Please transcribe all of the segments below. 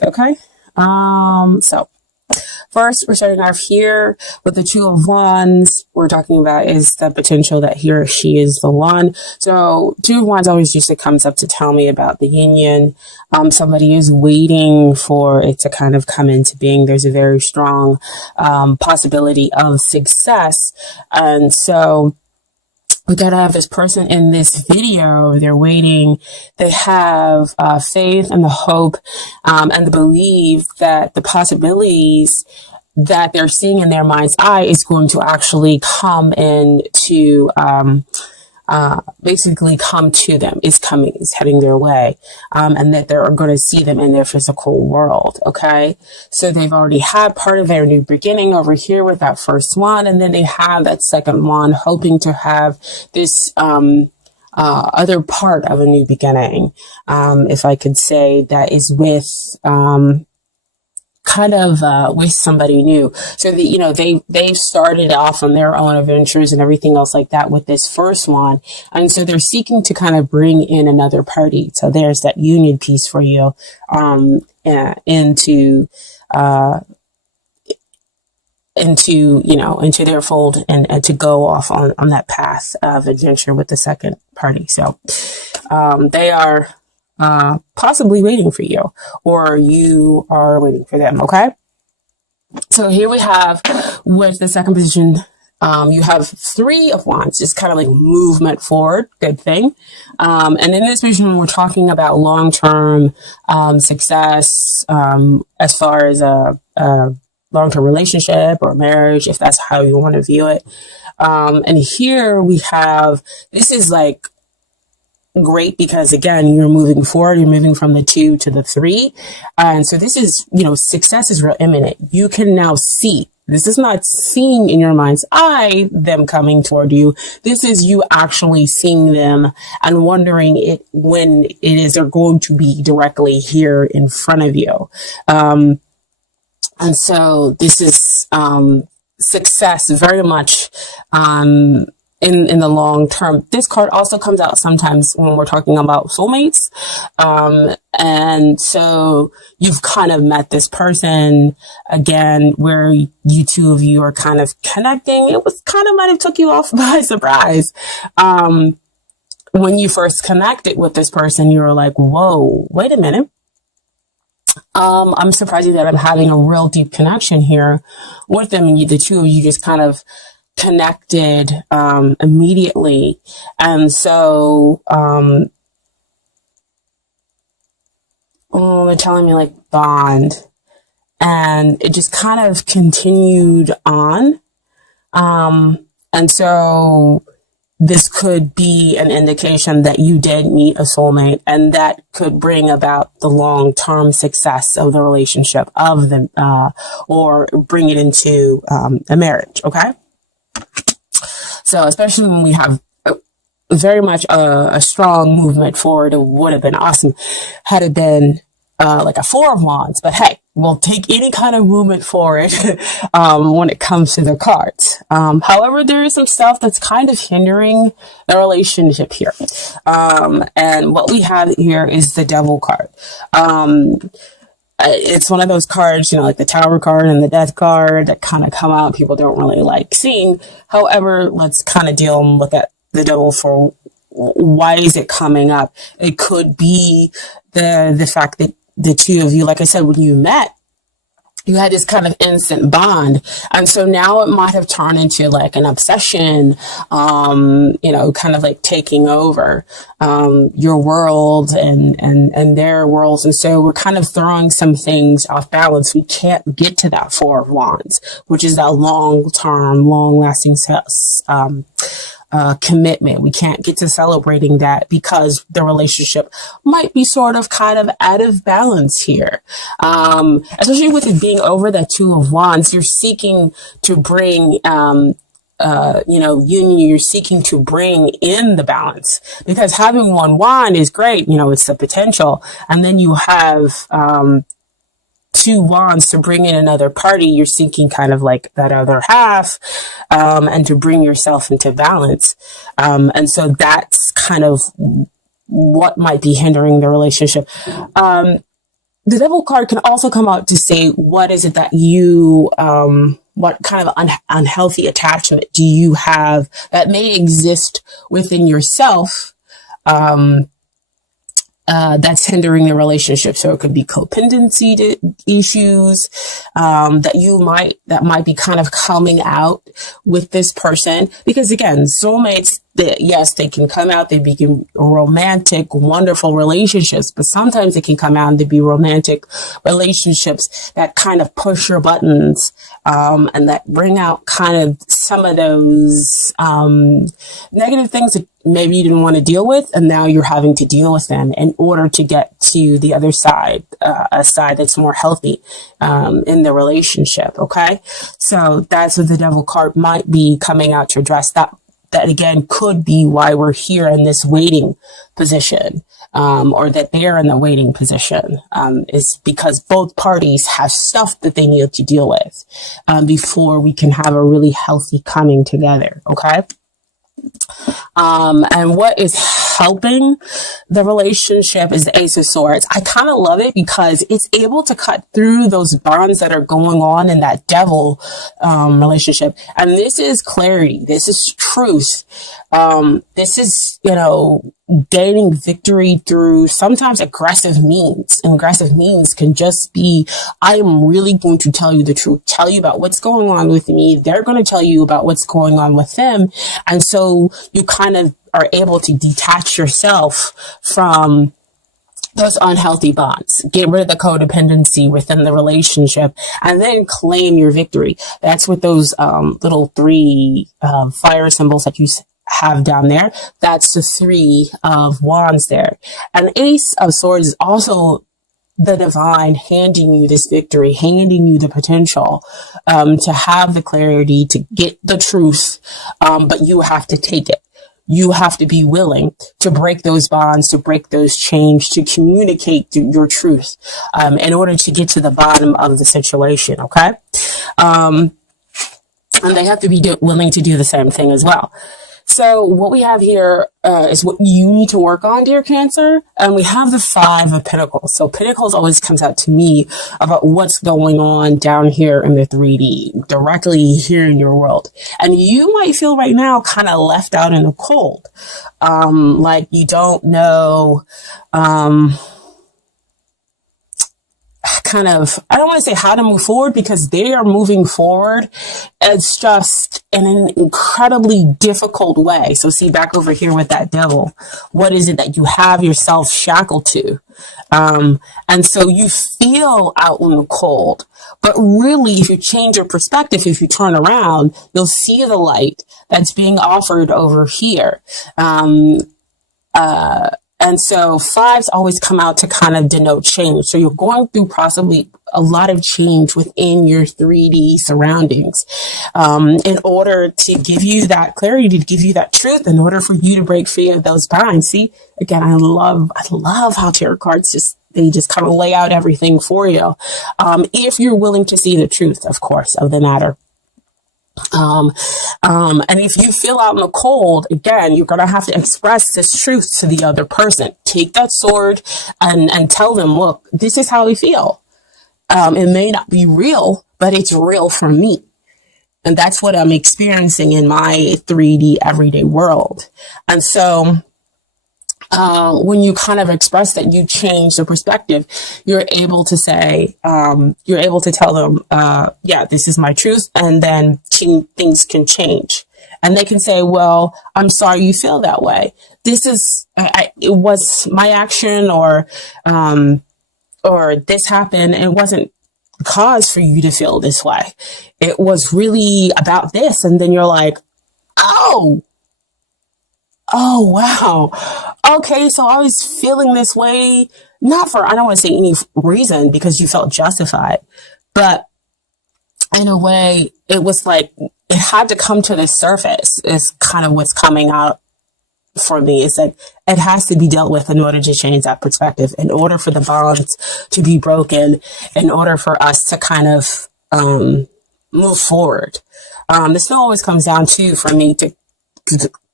Okay. So first, we're starting off here with the Two of Wands. We're talking about is the potential that he or she is the one. So Two of Wands always usually comes up to tell me about the union. Somebody is waiting for it to kind of come into being. There's a very strong possibility of success. And so we gotta have this person in this video. They're waiting. They have faith and the hope and the belief that the possibilities that they're seeing in their mind's eye is going to actually come into basically come to them, is heading their way, and that they're going to see them in their physical world. Okay. So they've already had part of their new beginning over here with that first one. And then they have that second one, hoping to have this, other part of a new beginning. If I could say that is with, with somebody new. So that, they've started off on their own adventures and everything else like that with this first one. And so they're seeking to kind of bring in another party. So there's that union piece for you, into their fold and to go off on that path of adventure with the second party. So, they are possibly waiting for you, or you are waiting for them. Okay. So here we have with the second position, you have Three of Wands, just kind of like movement forward. Good thing. And in this position, we're talking about long-term, success, as far as a long-term relationship or marriage, if that's how you want to view it. And here we have, this is like, great because again, you're moving forward, you're moving from the 2 to the 3. And so this is, success is real imminent. You can now see, this is not seeing in your mind's eye, them coming toward you. This is you actually seeing them and wondering when it is they're going to be directly here in front of you. And so this is, success very much, in the long term. This card also comes out sometimes when we're talking about soulmates. And so you've kind of met this person again, where you two of you are kind of connecting. It was kind of might have took you off by surprise. When you first connected with this person, you were like, whoa, wait a minute. I'm surprised that I'm having a real deep connection here with them. And the two of you just kind of connected immediately. And so they're telling me like bond, and it just kind of continued on. And so this could be an indication that you did meet a soulmate, and that could bring about the long-term success of the relationship of them, or bring it into a marriage. Okay. So especially when we have very much a strong movement forward, it would have been awesome had it been like a Four of Wands. But hey, we'll take any kind of movement forward when it comes to the cards. However, there is some stuff that's kind of hindering the relationship here. And what we have here is the Devil card. It's one of those cards, like the Tower card and the Death card that kind of come out. People don't really like seeing. However, let's kind of deal and look at the Devil for why is it coming up? It could be the fact that the two of you, like I said, when you met, you had this kind of instant bond. And so now it might have turned into like an obsession, kind of like taking over, your world and their worlds. And so we're kind of throwing some things off balance. We can't get to that Four of Wands, which is that long-term, long-lasting, commitment. We can't get to celebrating that because the relationship might be sort of kind of out of balance here. Especially with it being over that Two of Wands, you're seeking to bring, union, you're seeking to bring in the balance, because having one wand is great. It's the potential. And then you have, two wands to bring in another party. You're seeking kind of like that other half, and to bring yourself into balance. And so that's kind of what might be hindering the relationship. the devil card can also come out to say, what is it that you, what kind of unhealthy attachment do you have that may exist within yourself, that's hindering the relationship. So it could be codependency issues, that might be kind of coming out with this person. Because again, soulmates, yes, they can come out, they begin romantic, wonderful relationships, but sometimes they can come out and they be romantic relationships that kind of push your buttons, and that bring out kind of some of those, negative things that maybe you didn't want to deal with, and now you're having to deal with them in order to get to the other side, a side that's more healthy, in the relationship. Okay. So that's what the devil card might be coming out to address. That again could be why we're here in this waiting position, or that they're in the waiting position, is because both parties have stuff that they need to deal with, before we can have a really healthy coming together. Okay. And what is helping the relationship is the Ace of Swords. I kind of love it because it's able to cut through those bonds that are going on in that devil, relationship. And this is clarity. This is truth. This is, gaining victory through sometimes aggressive means. And aggressive means can just be, I am really going to tell you the truth, tell you about what's going on with me. They're going to tell you about what's going on with them. And so you kind of are able to detach yourself from those unhealthy bonds, get rid of the codependency within the relationship, and then claim your victory. That's what those little three fire symbols that you have down there. That's the Three of Wands there. And Ace of Swords is also the divine handing you this victory, handing you the potential to have the clarity, to get the truth, but you have to take it. You have to be willing to break those bonds, to break those chains, to communicate your truth, in order to get to the bottom of the situation. Okay. And they have to be willing to do the same thing as well. So what we have here is what you need to work on, dear Cancer. And we have the Five of Pentacles. So Pentacles always comes out to me about what's going on down here in the 3D, directly here in your world. And you might feel right now kind of left out in the cold. Like you don't know, I don't want to say how to move forward, because they are moving forward. It's just in an incredibly difficult way. So see, back over here with that devil, what is it that you have yourself shackled to? And so you feel out in the cold, but really, if you change your perspective, if you turn around, you'll see the light that's being offered over here. And so fives always come out to kind of denote change. So you're going through possibly a lot of change within your 3D surroundings, in order to give you that clarity, to give you that truth, in order for you to break free of those binds. See, again, I love how tarot cards they just kind of lay out everything for you. If you're willing to see the truth, of course, of the matter. And if you feel out in the cold, again, you're going to have to express this truth to the other person. Take that sword and tell them, look, this is how I feel. It may not be real, but it's real for me. And that's what I'm experiencing in my 3D everyday world. And so, when you kind of express that, you change the perspective, you're able to say, you're able to tell them, yeah, this is my truth. And then things can change. And they can say, well, I'm sorry you feel that way. This is, it was my action, or this happened. And it wasn't cause for you to feel this way. It was really about this. And then you're like, oh, wow. Okay, so I was feeling this way, not for, I don't want to say any reason, because you felt justified, but in a way, it was like, it had to come to the surface, is kind of what's coming out for me. Is that it has to be dealt with in order to change that perspective, in order for the bonds to be broken, in order for us to kind of move forward. This always comes down to, for me, to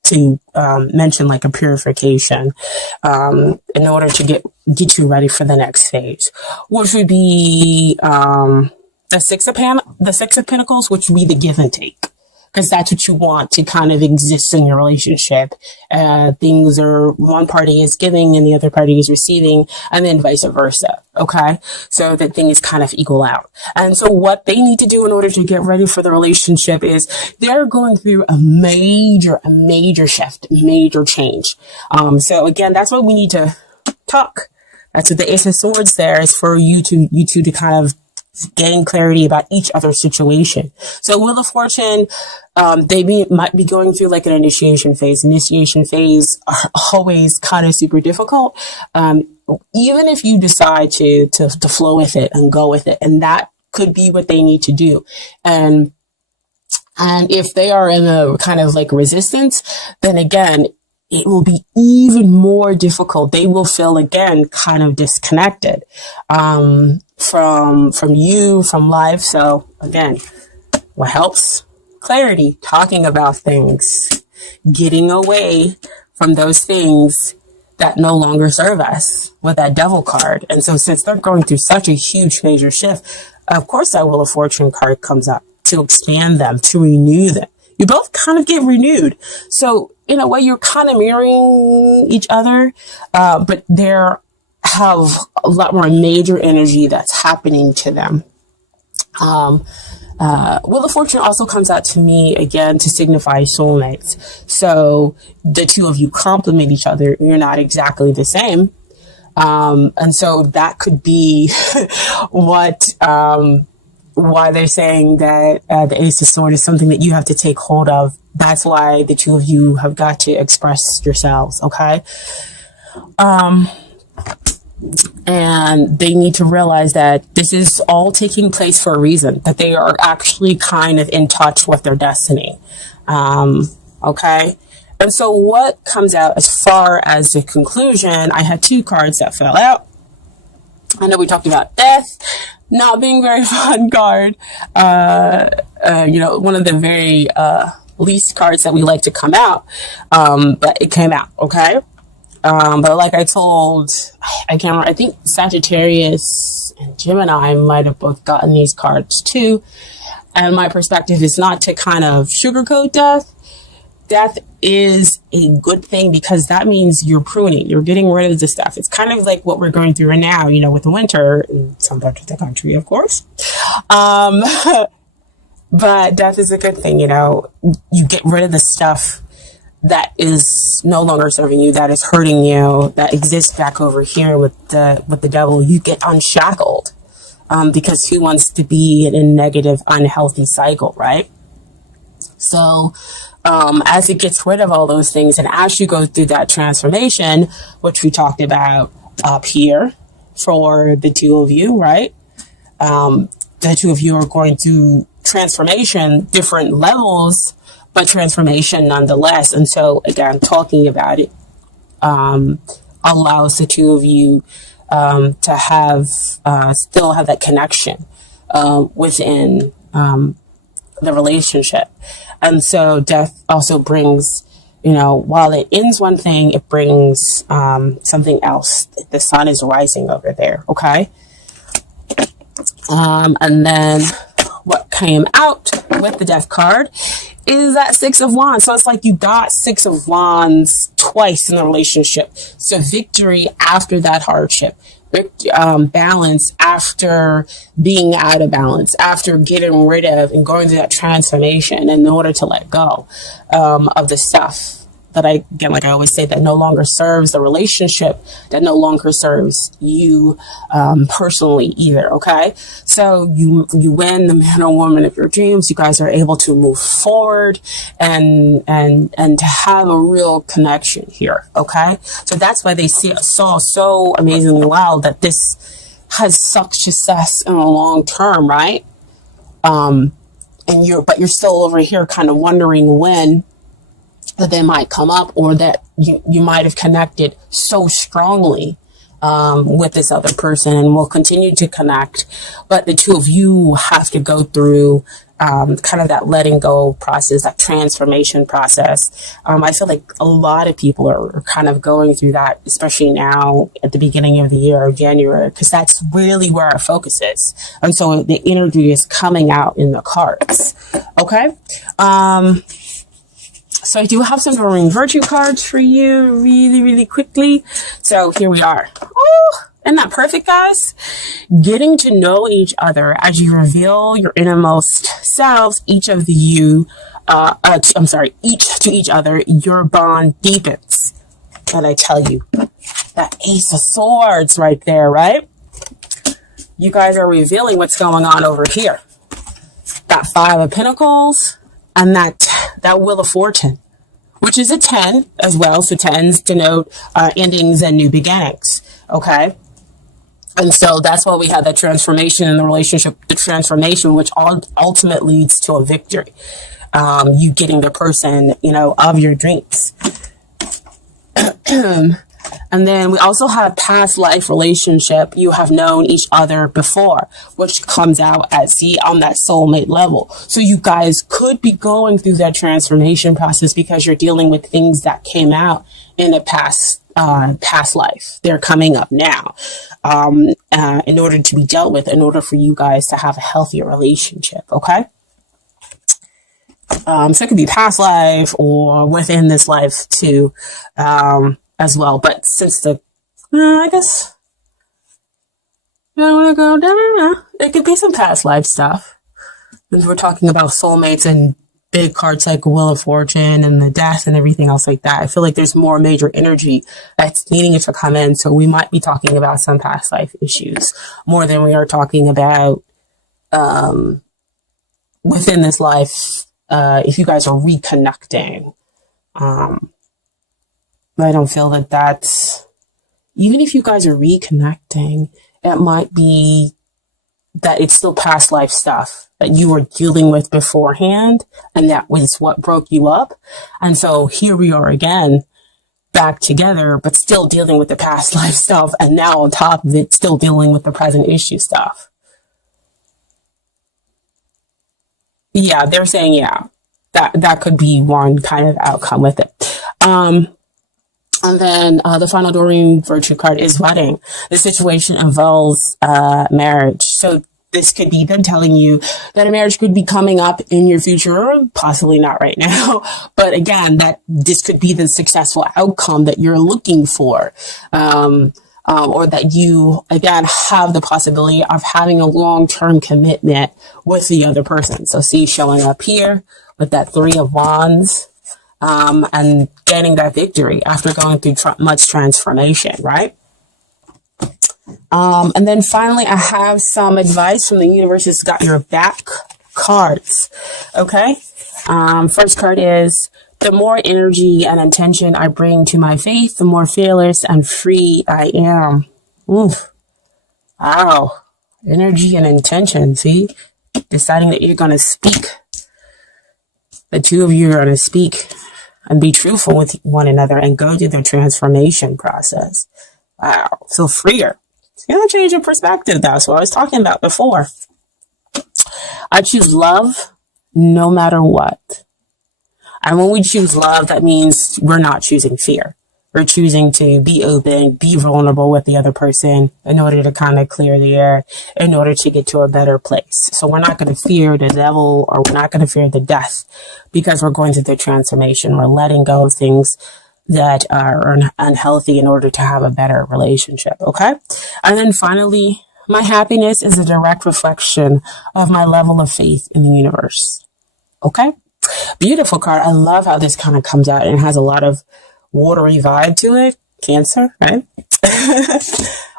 to mention like a purification in order to get you ready for the next phase, which would be the Six of Pentacles, which would be the give and take. Because that's what you want to kind of exist in your relationship. Things are, one party is giving and the other party is receiving, and then vice versa. Okay. So that things kind of equal out. And so what they need to do in order to get ready for the relationship is they're going through a major shift, major change. So again, that's what we need to talk. That's what the Ace of Swords there is for you two to kind of gain clarity about each other's situation. So Wheel of Fortune, they might be going through like an initiation phase. Initiation phase are always kind of super difficult. Even if you decide to flow with it and go with it, and that could be what they need to do. And if they are in a kind of like resistance, then again, it will be even more difficult. They will feel again kind of disconnected from you, from life. So again, what helps? Clarity, talking about things, getting away from those things that no longer serve us with that Devil card. And so since they're going through such a huge major shift, of course that Wheel of Fortune card comes up to expand them, to renew them. You both kind of get renewed. So in a way, you're kind of mirroring each other, but there have a lot more major energy that's happening to them. Wheel of Fortune also comes out to me again to signify soulmates. So the two of you complement each other. You're not exactly the same. And so that could be why they're saying that the Ace of Swords is something that you have to take hold of. That's why the two of you have got to express yourselves, okay? And they need to realize that this is all taking place for a reason, that they are actually kind of in touch with their destiny, okay? And so what comes out as far as the conclusion, I had two cards that fell out. I know we talked about death not being very fun card. One of the very least cards that we like to come out. But it came out, okay? But like I told, I can't remember, I think Sagittarius and Gemini might have both gotten these cards too. And my perspective is not to kind of sugarcoat death. Death is a good thing because that means you're pruning, you're getting rid of the stuff. It's kind of like what we're going through now, with the winter in some parts of the country, of course. But death is a good thing, you get rid of the stuff that is no longer serving you, that is hurting you, that exists back over here with the devil. You get unshackled, because who wants to be in a negative, unhealthy cycle, right? So, as it gets rid of all those things, and as you go through that transformation, which we talked about up here for the two of you, right? The two of you are going through transformation, different levels, but transformation nonetheless. And so again, talking about it, allows the two of you, to have, still have that connection, within, the relationship. And so death also brings, while it ends one thing, it brings something else. The sun is rising over there, okay? And then what came out with the death card is that Six of Wands. So it's like you got Six of Wands twice in the relationship. So victory after that hardship. Balance after being out of balance, after getting rid of and going through that transformation in order to let go of the stuff that like I always say, that no longer serves the relationship, that no longer serves you personally either, okay? So you win the man or woman of your dreams. You guys are able to move forward and to have a real connection here, okay? So that's why they saw so amazingly well that this has such success in the long term, right? But you're still over here kind of wondering when that they might come up, or that you might have connected so strongly with this other person and will continue to connect. But the two of you have to go through kind of that letting go process, that transformation process. I feel like a lot of people are kind of going through that, especially now at the beginning of the year or January, because that's really where our focus is. And so the energy is coming out in the cards. Okay. So I do have some Doreen Virtue cards for you really, really quickly. So here we are. Oh, isn't that perfect, guys? Getting to know each other as you reveal your innermost selves, each to each other, your bond deepens. And I tell you, that Ace of Swords right there, right? You guys are revealing what's going on over here. That Five of Pentacles and that Wheel of Fortune, which is a 10 as well. So 10s denote endings and new beginnings. Okay. And so that's why we have that transformation in the relationship, the transformation, which ultimately leads to a victory. You getting the person, of your dreams. And then we also have past life relationship. You have known each other before, which comes out on that soulmate level. So you guys could be going through that transformation process because you're dealing with things that came out in the past life. They're coming up now, in order to be dealt with, in order for you guys to have a healthier relationship. Okay. So it could be past life or within this life too, as well. But since I guess I want to go down, it could be some past life stuff. Because we're talking about soulmates and big cards like Wheel of Fortune and the Death and everything else like that. I feel like there's more major energy that's needing to come in. So we might be talking about some past life issues more than we are talking about, within this life. If you guys are reconnecting, I don't feel that that's, even if you guys are reconnecting, it might be that it's still past life stuff that you were dealing with beforehand. And that was what broke you up. And so here we are again, back together, but still dealing with the past life stuff. And now on top of it, still dealing with the present issue stuff. Yeah, they're saying, that could be one kind of outcome with it. And then the final Doreen Virtue card is wedding. The situation involves marriage. So this could be them telling you that a marriage could be coming up in your future, possibly not right now. But again, that this could be the successful outcome that you're looking for. Or that you, again, have the possibility of having a long-term commitment with the other person. So see showing up here with that Three of Wands. And getting that victory after going through much transformation, right? And then finally, I have some advice from the universe. It's got your back cards. Okay. First card is, the more energy and intention I bring to my faith, the more fearless and free I am. Oof. Wow. Energy and intention. See, deciding that you're going to speak. The two of you are going to speak and be truthful with one another and go through the transformation process. Wow. Feel freer. It's going to change your perspective. That's what I was talking about before. I choose love no matter what. And when we choose love, that means we're not choosing fear. We're choosing to be open, be vulnerable with the other person in order to kind of clear the air, in order to get to a better place. So we're not going to fear the devil, or we're not going to fear the death, because we're going through the transformation. We're letting go of things that are unhealthy in order to have a better relationship. Okay. And then finally, my happiness is a direct reflection of my level of faith in the universe. Okay. Beautiful card. I love how this kind of comes out and has a lot of watery vibe to it. Cancer, right?